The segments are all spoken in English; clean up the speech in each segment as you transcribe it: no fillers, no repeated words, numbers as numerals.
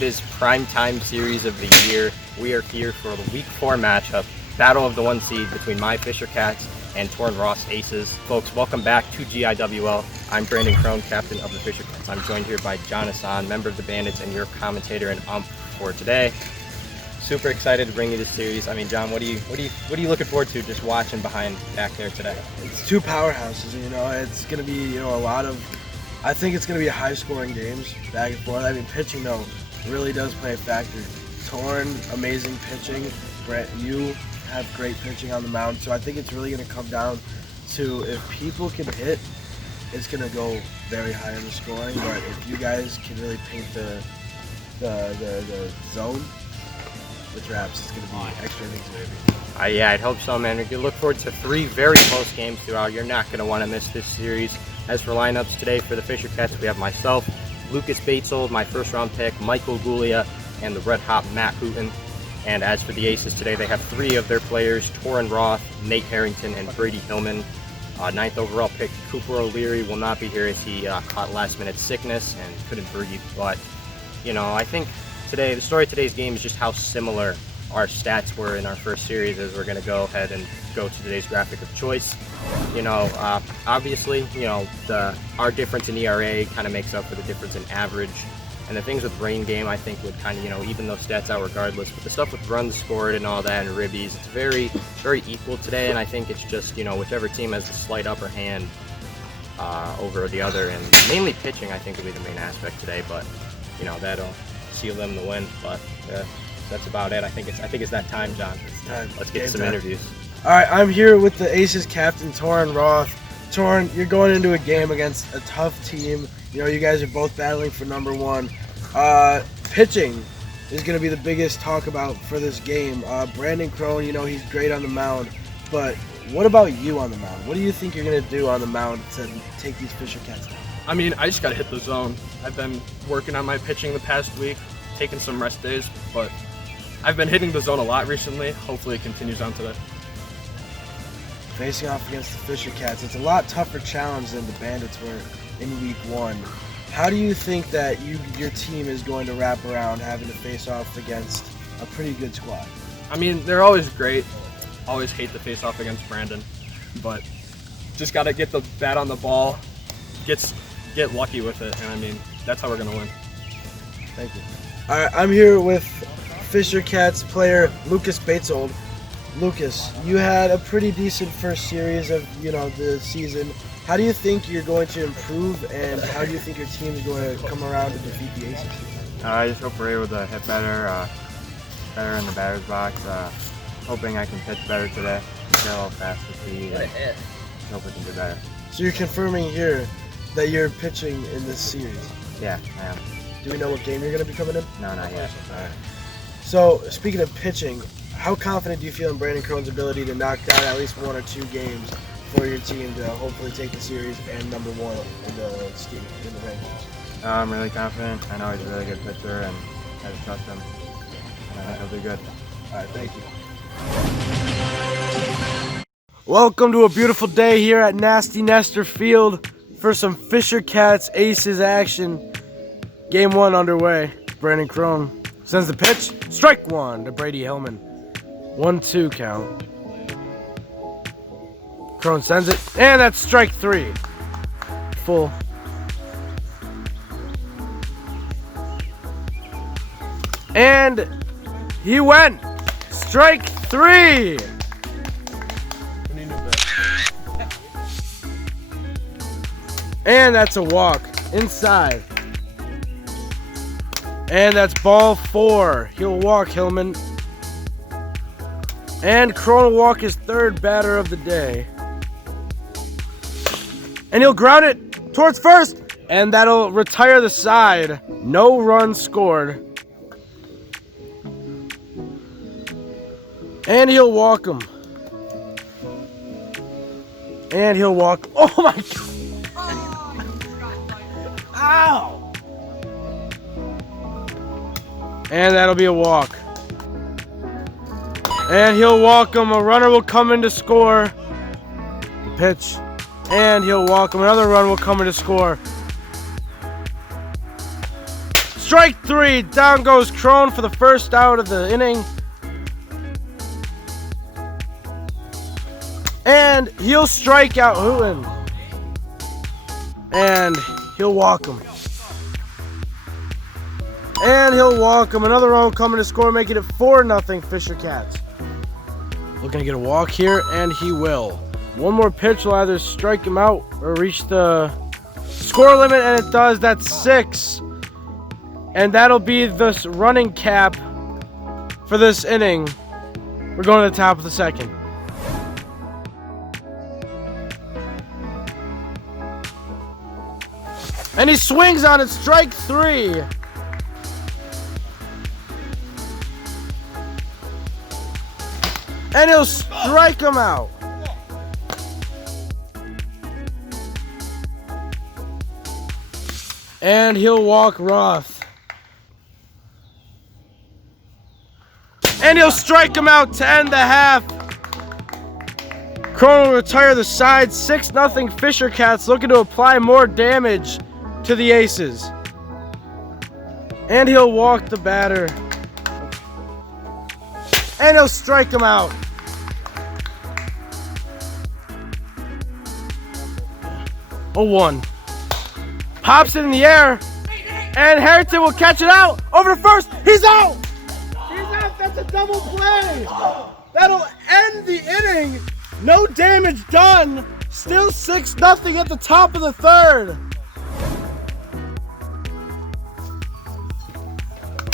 It is primetime series of the year. We are here for the week 4 matchup, battle of the 1 seed between my Fishercats and Torn Ross ACES. Folks, welcome back to GIWL. I'm Brandon Crone, captain of the Fishercats. I'm joined here by John Hassan, member of the Bandits and your commentator and ump for today. Super excited to bring you this series. I mean, John, what are you looking forward to just watching back there today? It's two powerhouses, it's going to be, a lot of, I think it's going to be high scoring games back and forth. I mean, pitching though really does play a factor. Torn, amazing pitching. Brett, you have great pitching on the mound. So I think it's really going to come down to if people can hit, it's going to go very high in the scoring. But if you guys can really paint the zone, the traps, it's going to be extra innings, maybe. Yeah, I'd hope so, man. We can look forward to 3 very close games throughout. You're not going to want to miss this series. As for lineups today for the Fishercats, we have myself, Lucas Batesold, my first-round pick, Michael Gulia, and the red-hot Matt Hooten. And as for the Aces today, they have 3 of their players, Torrin Roth, Nate Harrington, and Brady Hillman. 9th overall pick, Cooper O'Leary will not be here as he caught last-minute sickness and couldn't breathe. But, I think the story of today's game is just how similar our stats were in our first series, as we're going to go ahead and go to today's graphic of choice. Obviously, our difference in ERA kind of makes up for the difference in average. And the things with brain game, I think, would kind of, even those stats out regardless. But the stuff with runs scored and all that and ribbies, it's very, very equal today. And I think it's just, whichever team has the slight upper hand over the other. And mainly pitching, I think, will be the main aspect today. But, that'll seal them the win. But that's about it. I think it's that time, John. It's time. Let's get some interviews. All right, I'm here with the Aces captain, Torrin Roth. Torrin, you're going into a game against a tough team. You guys are both battling for number 1. Pitching is going to be the biggest talk about for this game. Brandon Crone, he's great on the mound. But what about you on the mound? What do you think you're going to do on the mound to take these Fishercats down? I mean, I just got to hit the zone. I've been working on my pitching the past week, taking some rest days, but I've been hitting the zone a lot recently. Hopefully it continues on today. Facing off against the Fishercats, it's a lot tougher challenge than the Bandits were in week 1. How do you think that your team is going to wrap around having to face off against a pretty good squad? I mean, they're always great. Always hate to face off against Brandon, but just got to get the bat on the ball, get lucky with it, and I mean, that's how we're going to win. Thank you. All right, I'm here with Fishercats player Lucas Batesold. Lucas, you had a pretty decent first series of the season. How do you think you're going to improve, and how do you think your team is going to come around to defeat the Aces? I just hope we're able to hit better in the batter's box. Hoping I can pitch better today. Get a little faster speed. Hope we can do better. So you're confirming here that you're pitching in this series? Yeah, I am. Do we know what game you're going to be coming in? No, not yet. All right. So speaking of pitching, how confident do you feel in Brandon Crone's ability to knock down at least 1 or 2 games for your team to hopefully take the series and number 1 in the rankings? I'm really confident. I know he's a really good pitcher, and I just trust him. And I think he'll do good. All right, thank you. Welcome to a beautiful day here at Nasty Nestor Field for some Fishercats Aces action. Game 1 underway. Brandon Crone sends the pitch. Strike 1 to Brady Hillman. 1-2 count. Crone sends it, and that's strike 3. Full. And he went. Strike 3. And that's a walk inside. And that's ball 4. He'll walk Hillman. And Crone will walk his 3rd batter of the day. And he'll ground it towards first. And that'll retire the side. No runs scored. And he'll walk him. And he'll walk. Oh my God. Ow. And that'll be a walk. And he'll walk him. A runner will come in to score. The pitch. And he'll walk him. Another run will come in to score. Strike 3. Down goes Crone for the first out of the inning. And he'll strike out Hooten. And he'll walk him. And he'll walk him. Another run coming to score, making it 4-0 Fishercats. Looking to get a walk here, and he will. One more pitch will either strike him out or reach the score limit, and it does. That's 6. And that'll be the running cap for this inning. We're going to the top of the second. And he swings on it, strike 3. And he'll strike him out. And he'll walk Roth. And he'll strike him out to end the half. Crone will retire the side. 6-0 Fishercats, looking to apply more damage to the Aces. And he'll walk the batter. And he'll strike him out. A 1. Pops it in the air. And Harrington will catch it out. Over to first. He's out. He's out. That's a double play. That'll end the inning. No damage done. Still 6-0 at the top of the third.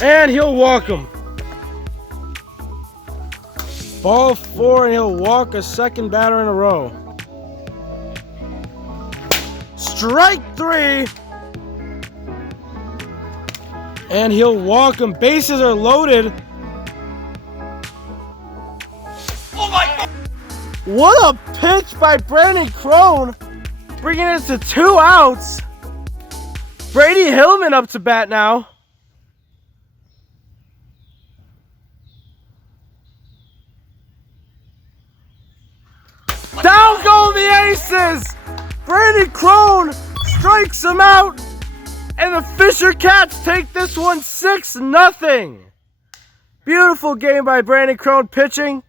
And he'll walk him. Ball 4, and he'll walk a second batter in a row. Strike 3. And he'll walk him. Bases are loaded. Oh my God. What a pitch by Brandon Crone, bringing it to 2 outs. Brady Hillman up to bat now. Down go the Aces! Brandon Crone strikes him out, and the Fishercats take this one 6-0. Beautiful game by Brandon Crone pitching.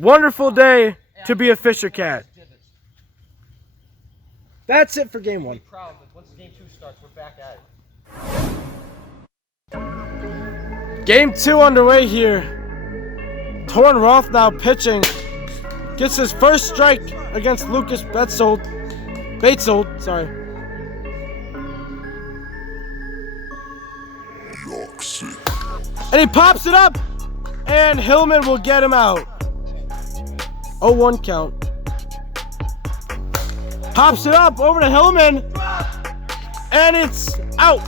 Wonderful day to be a Fishercat. That's it for game 1. Once game 2 starts, we're back at it. Game 2 underway here. Torn Roth now pitching. Gets his first strike against Lucas Batesold. Sorry. And he pops it up, and Hillman will get him out. 0-1 count. Pops it up over to Hillman, and it's out.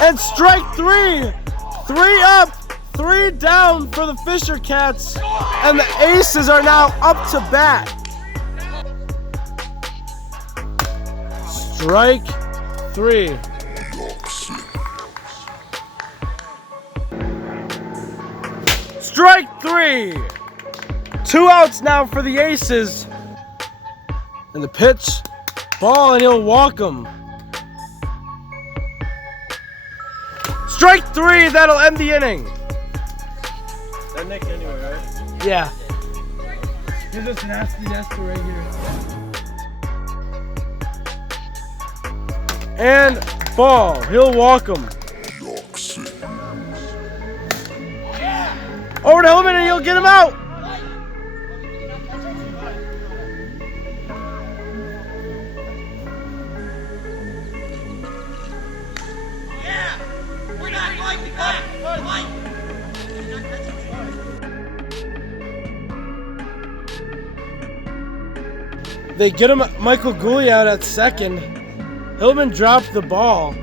And strike 3. 3 up. 3 down for the Fishercats, and the Aces are now up to bat. Strike 3. Strike 3. 2 outs now for the Aces. And the pitch, ball, and he'll walk him. Strike 3, that'll end the inning. That Nick anyway, right? Yeah. Here's us an Asti right here. And ball. He'll walk him. Over to Hillman, and he'll get him out. They get him Michael Gooley out at second. Hillman dropped the ball.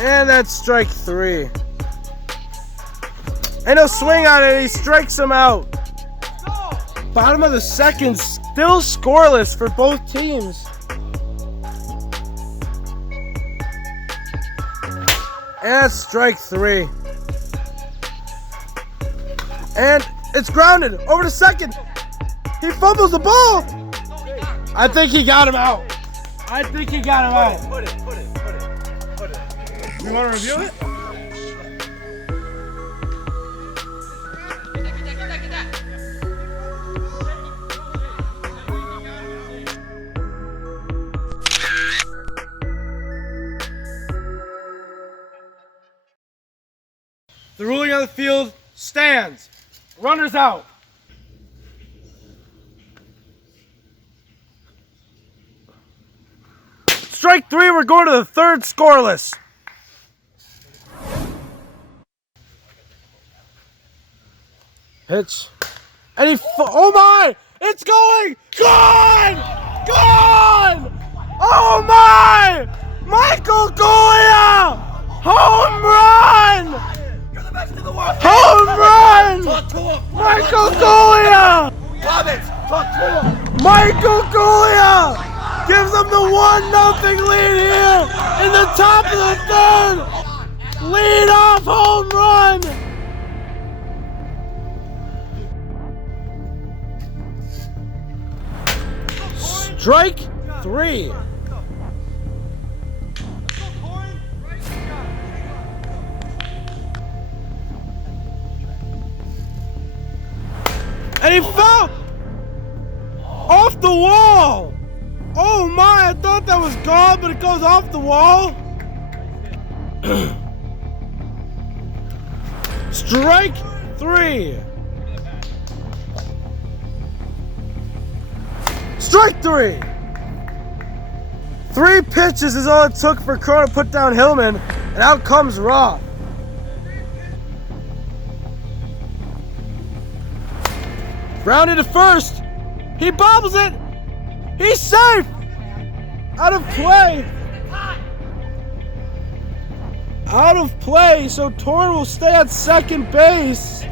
And that's strike 3. And he'll swing on it, and he strikes him out. Bottom of the second, still scoreless for both teams. And that's strike 3. And it's grounded over to second. He fumbles the ball. I think he got him out. I think he got him out. Put it. You want to review it? The ruling on the field stands. Runners out. Strike 3, we're going to the third scoreless. Pitch. And oh my! It's going! Gone! Gone! Oh my! Michael Goya! Home run! You're the best in the world. Home run! Talk to him. Michael Goya! Bandits, talk to him. Michael Goya gives them the 1-0 lead here in the top of the third. Lead off home run. Strike 3. And he fell off the wall. Oh my, I thought that was gone, but it goes off the wall. Strike 3. Strike 3. 3 pitches is all it took for Crow to put down Hillman, and out comes Roth. Grounded to first. He bobbles it. He's safe. Out of play. Out of play, so Torn will stay at second base.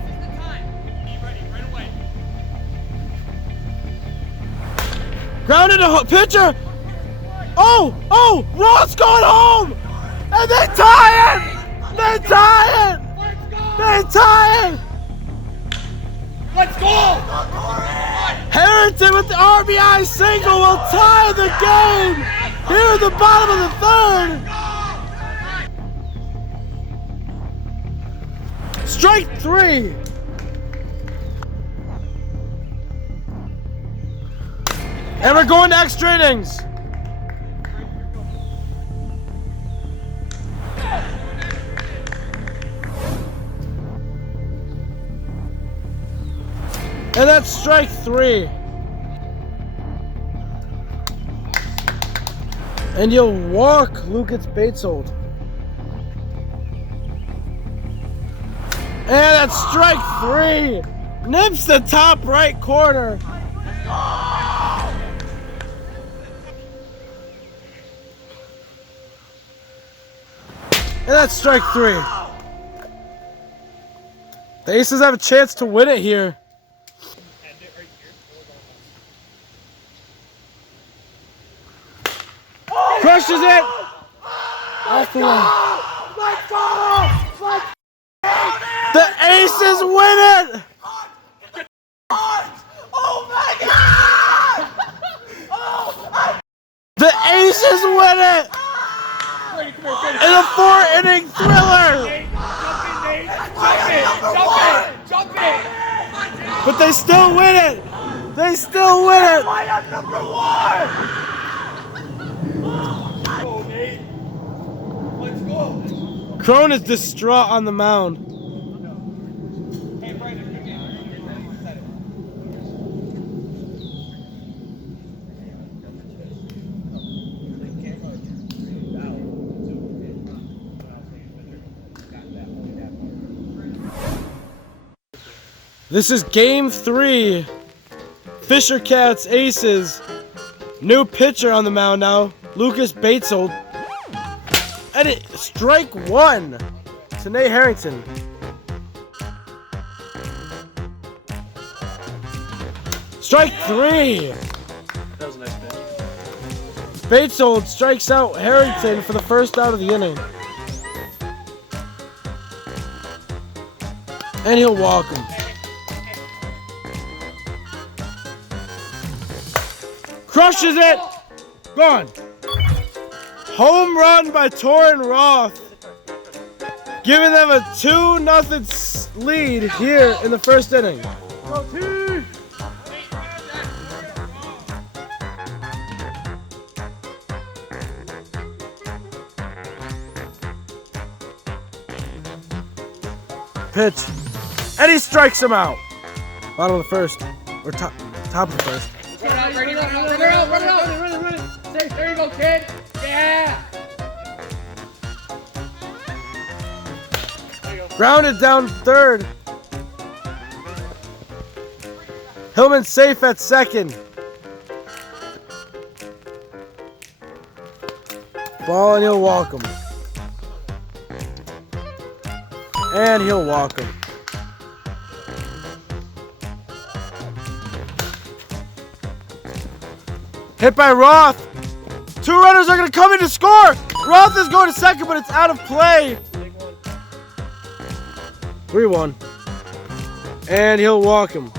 Grounded to pitcher. Oh, Roth's going home. And they tie it. They tie it. They tie it. Let's go. Harrington with the RBI single will tie the game here at the bottom of the third. Strike 3. And we're going to extra innings. And that's strike 3. And you'll walk Lucas Batesold. And that's strike 3. Nips the top right corner. And that's strike 3. The Aces have a chance to win it here. Crushes it! Off the line. Let's go. The Aces win it! Oh my God! The Aces win it! In a 4-inning thriller! Jump in. But they still win it! They still win it! I am number 1. Let's go. Crone is distraught on the mound. This is game 3. Fishercats Aces. New pitcher on the mound now, Lucas Batesold. And it's strike 1 to Nate Harrington. Strike 3. That was a nice pitch. Batesold strikes out Harrington for the first out of the inning. And he'll walk him. Crushes it. Gone. Home run by Torrin Roth, giving them a 2-0 lead here in the first inning. Pitch, and he strikes him out. Bottom of the first, or top of the first. Run it. Safe, there you go, kid. Yeah. Grounded down third. Hillman safe at second. Ball, and he'll walk him. And he'll walk him. Hit by Roth. 2 runners are going to come in to score. Roth is going to second, but it's out of play. 3-1. And he'll walk him.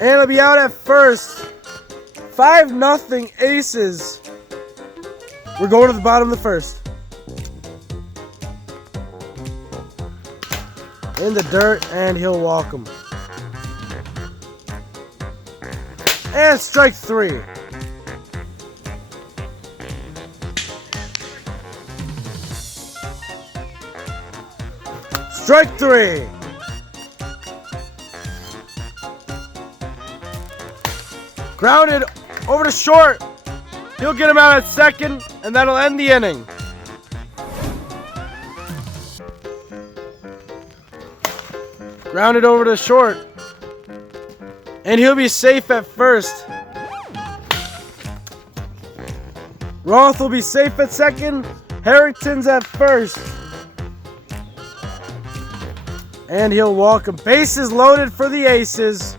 And he'll be out at first. 5-0 Aces. We're going to the bottom of the first. In the dirt, and he'll walk him. And strike 3. Strike 3. Grounded over to short. He'll get him out at second, and that'll end the inning. Grounded over to short. And he'll be safe at first. Roth will be safe at second. Harrington's at first. And he'll walk him. Bases loaded for the Aces.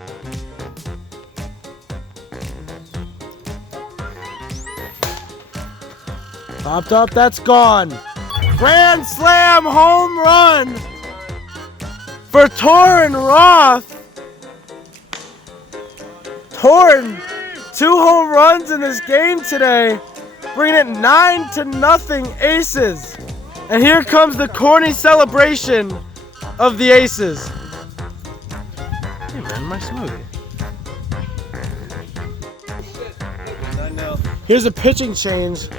Popped up, that's gone. Grand slam home run for Torrin Roth. Torrin, 2 home runs in this game today, bringing it 9-0 Aces. And here comes the corny celebration of the Aces. Hey man, my smoothie. Here's a pitching change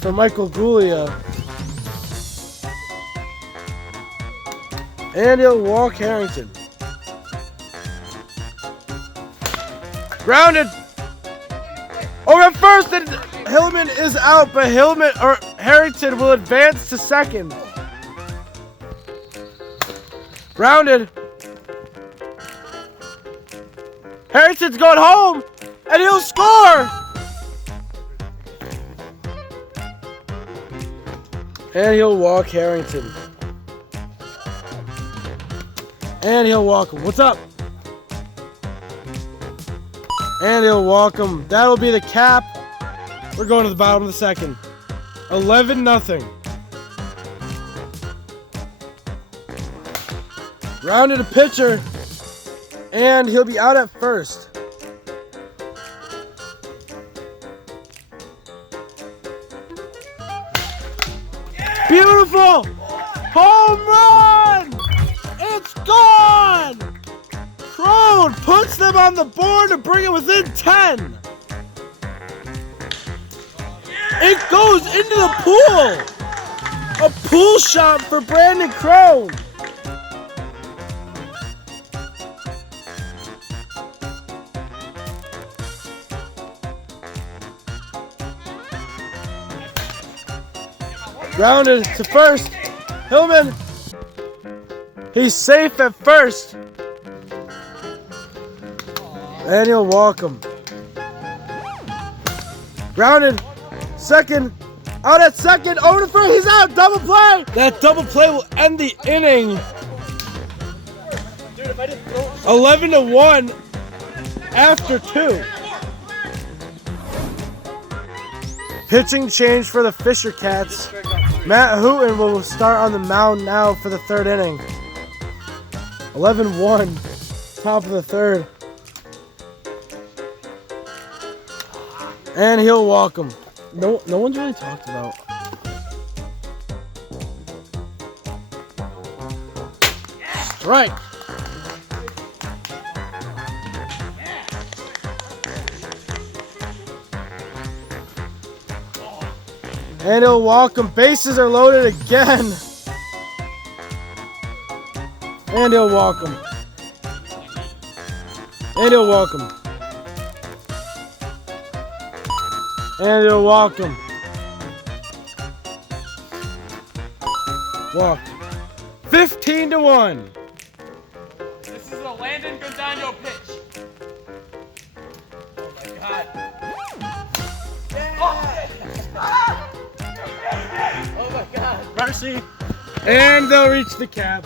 for Michael Gulia. And he'll walk Harrington. Grounded. Over at first, and Hillman is out, but Harrington will advance to second. Grounded. Harrington's going home, and he'll score. And he'll walk Harrington. And he'll walk him. What's up? And he'll walk him. That'll be the cap. We're going to the bottom of the second. 11-0. Grounded a pitcher. And he'll be out at first. Beautiful! Home run! It's gone! Crone puts them on the board to bring it within 10. It goes into the pool. A pool shot for Brandon Crone. Grounded to first. Hillman. He's safe at first. And he'll walk him. Grounded. Second. Out at second. Over to first. He's out. Double play. That double play will end the inning. 11-1 after 2. Pitching change for the Fishercats. Matt Hooten will start on the mound now for the third inning. 11-1. top of the third. And he'll walk him. No one's really talked about. Strike. And he'll walk him. Bases are loaded again. And he'll walk him. And he'll walk him. And he'll walk him. Walked. 15-1. This is a Landon Gonzalo pitch. Oh my God. Oh my God. Mercy. And they'll reach the cap.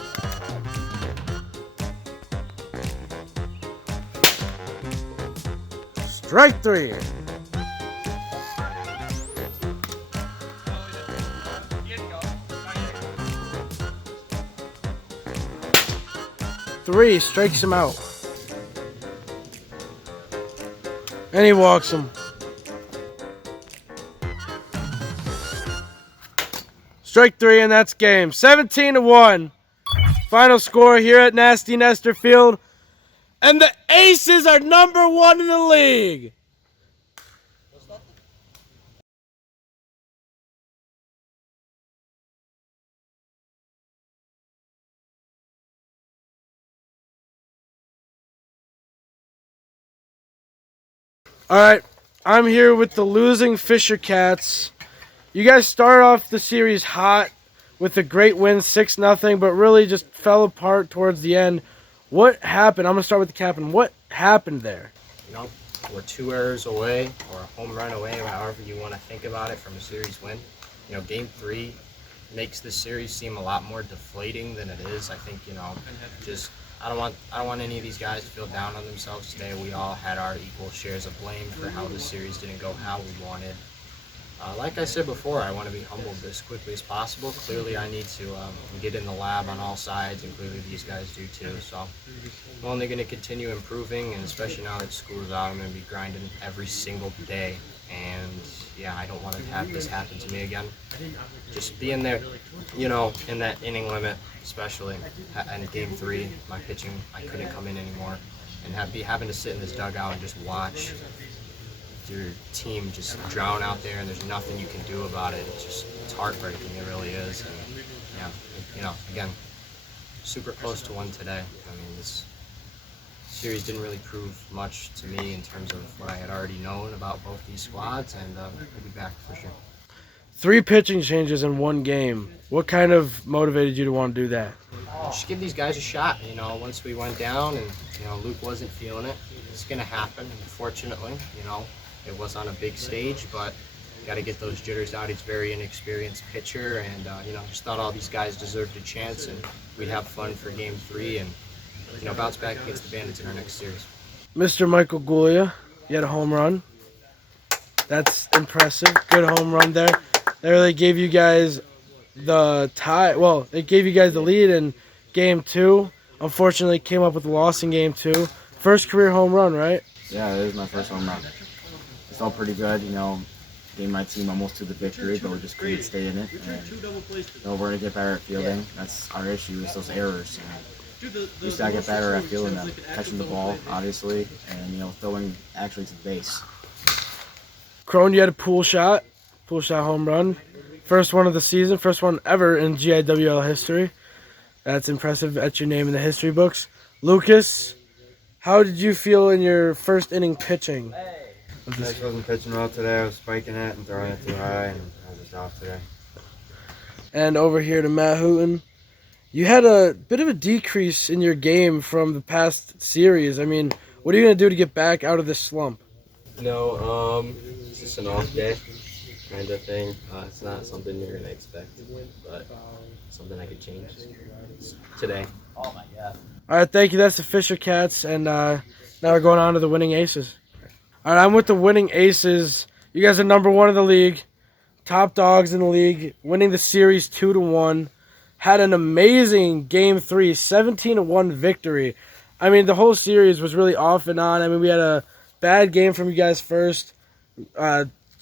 Strike three. Three, strikes him out. And he walks him. Strike three, and that's game. 17-1. Final score here at Nasty Nestor Field. And the Aces are #1 in the league. All right, I'm here with the losing Fishercats. You guys started off the series hot with a great win, 6-0, but really just fell apart towards the end. What happened? I'm going to start with the captain. What happened there? You know, we're 2 errors away, or a home run away, however you want to think about it, from a series win. You know, Game 3 makes this series seem a lot more deflating than it is. I think, you know, just I don't want any of these guys to feel down on themselves today. We all had our equal shares of blame for how the series didn't go how we wanted. Like I said before, I want to be humbled as quickly as possible. Clearly, I need to get in the lab on all sides, and clearly these guys do too. So I'm only going to continue improving, and especially now that school's out, I'm going to be grinding every single day. And yeah, I don't want to have this happen to me again. Just being there, you know, in that inning limit, especially in Game 3, my pitching, I couldn't come in anymore, and having to sit in this dugout and just watch your team just drown out there, and there's nothing you can do about it. It's heartbreaking. It really is. And yeah, you know, again, super close to one today. I mean, this series didn't really prove much to me in terms of what I had already known about both these squads, and we'll be back for sure. 3 pitching changes in 1 game. What kind of motivated you to want to do that? Just give these guys a shot. You know, once we went down and, you know, Luke wasn't feeling it, it's going to happen, unfortunately. You know, it was on a big stage, but got to get those jitters out. He's a very inexperienced pitcher, and, you know, just thought all these guys deserved a chance, and we'd have fun for Game 3 and, you know, bounce back against the Bandits in our next series. Mr. Michael Gulia, you had a home run. That's impressive. Good home run there. They really gave you guys the tie. Well, it gave you guys the lead in Game 2. Unfortunately, came up with a loss in Game 2. First career home run, right? Yeah, it is my first home run. It felt pretty good, you know, getting my team almost to the victory, but we just couldn't stay in it. And, you know, we're going to get better at fielding. That's our issue, is those errors. And we just got to get better at fielding them, catching the ball, obviously, and, you know, throwing actually to the base. Crone, you had a pool shot home run. First one of the season, first one ever in GIWL history. That's impressive. That's your name in the history books. Lucas, how did you feel in your first inning pitching? I just wasn't pitching well today. I was spiking it and throwing it too high, and I was just off today. And over here to Matt Hooten. You had a bit of a decrease in your game from the past series. I mean, what are you going to do to get back out of this slump? No, it's just an off day kind of thing. It's not something you're going to expect, but something I could change today. Oh my God. All right, thank you. That's the Fishercats, and now we're going on to the winning Aces. All right, I'm with the winning Aces. You guys are #1 in the league, top dogs in the league, winning the series 2-1. Had an amazing Game 3, 17-1 victory. I mean, the whole series was really off and on. I mean, we had a bad game from you guys first,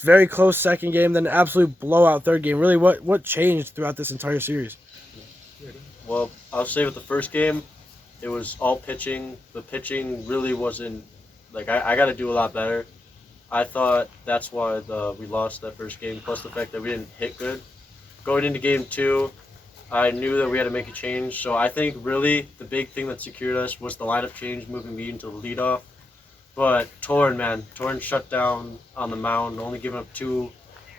very close second game, then an absolute blowout third game. Really, what changed throughout this entire series? Well, I'll say with the first game, it was all pitching. The pitching really wasn't, like, I got to do a lot better. I thought that's why we lost that first game, plus the fact that we didn't hit good. Going into game 2, I knew that we had to make a change. So I think really the big thing that secured us was the lineup change, moving me into the leadoff. But Torn shut down on the mound, only giving up two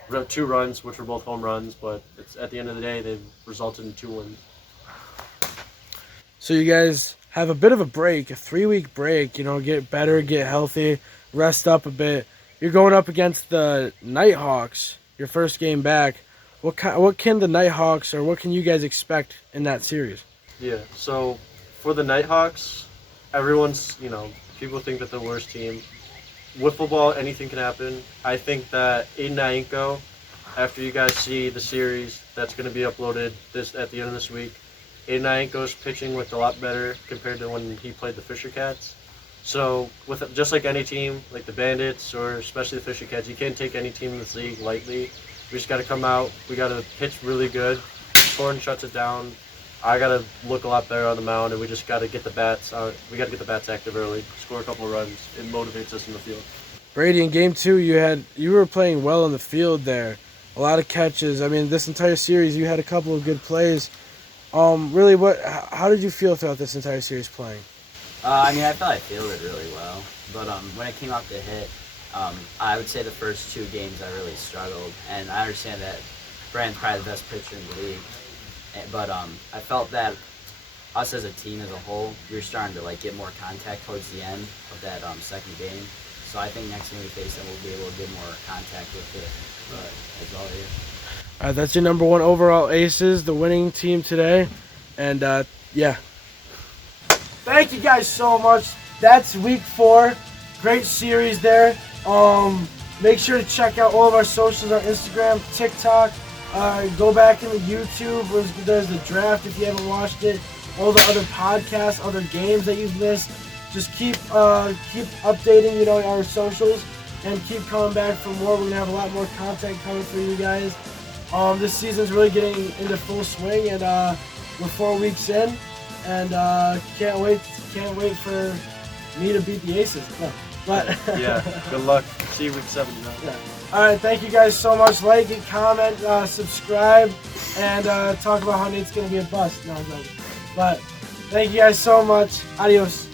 runs, which were both home runs. But at the end of the day, they resulted in 2 wins. So you guys have a bit of a break, a 3-week break. Get better, get healthy, rest up a bit. You're going up against the Nighthawks, your first game back. What can the Nighthawks, or what can you guys expect in that series? Yeah, so for the Nighthawks, everyone's, people think that they're the worst team. Wiffle ball, anything can happen. I think that Aiden Ianco, after you guys see the series that's going to be uploaded at the end of this week, Aiden Ianco's pitching looked a lot better compared to when he played the Fishercats. So just like any team, like the Bandits or especially the Fishercats, you can't take any team in this league lightly. We just got to come out. We got to pitch really good. Torn shuts it down. I got to look a lot better on the mound, and we just got to get the bats. We got to get the bats active early, score a couple of runs. It motivates us in the field. Brady, in game 2, you were playing well in the field there. A lot of catches. I mean, this entire series, you had a couple of good plays. Really, how did you feel throughout this entire series playing? I thought I fielded really well, but when it came out to hit, I would say the first 2 games I really struggled, and I understand that Brandon's probably the best pitcher in the league, but I felt that us as a team as a whole, we were starting to get more contact towards the end of that second game. So I think next time we face them, we'll be able to get more contact with it. But that's all it is. All right, that's your number 1 overall ACES, the winning team today, and yeah. Thank you guys so much. That's week 4. Great series there. Make sure to check out all of our socials, our Instagram, TikTok. Go back into YouTube. There's the draft if you haven't watched it. All the other podcasts, other games that you've missed. Just keep updating, our socials, and keep coming back for more. We're gonna have a lot more content coming for you guys. This season's really getting into full swing, and we're 4 weeks in, and can't wait for me to beat the ACES. No. But yeah, good luck. See you week 7. Yeah. All right, thank you guys so much. Like it, comment, subscribe, and talk about how Nate's gonna be a bust. No, I'm joking. But thank you guys so much. Adios.